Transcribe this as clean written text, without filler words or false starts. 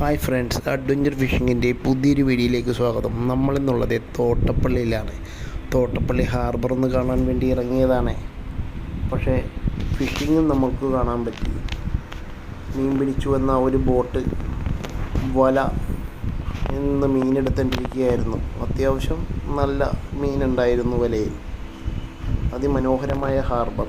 Hi friends, adventure ഫിഷിങ്ങിൻ്റെ പുതിയൊരു വീഡിയോയിലേക്ക് സ്വാഗതം. നമ്മളിന്നുള്ളത് തോട്ടപ്പള്ളിയിലാണ്. തോട്ടപ്പള്ളി ഹാർബർ ഒന്ന് കാണാൻ വേണ്ടി ഇറങ്ങിയതാണ്. പക്ഷേ ഫിഷിങ്ങും നമുക്ക് കാണാൻ പറ്റി. മീൻ പിടിച്ചു വന്ന ഒരു ബോട്ട് വല നിന്ന് മീനെടുത്തുകൊണ്ടിരിക്കുകയായിരുന്നു. അത്യാവശ്യം നല്ല മീനുണ്ടായിരുന്നു വലയിൽ. അതിമനോഹരമായ ഹാർബർ.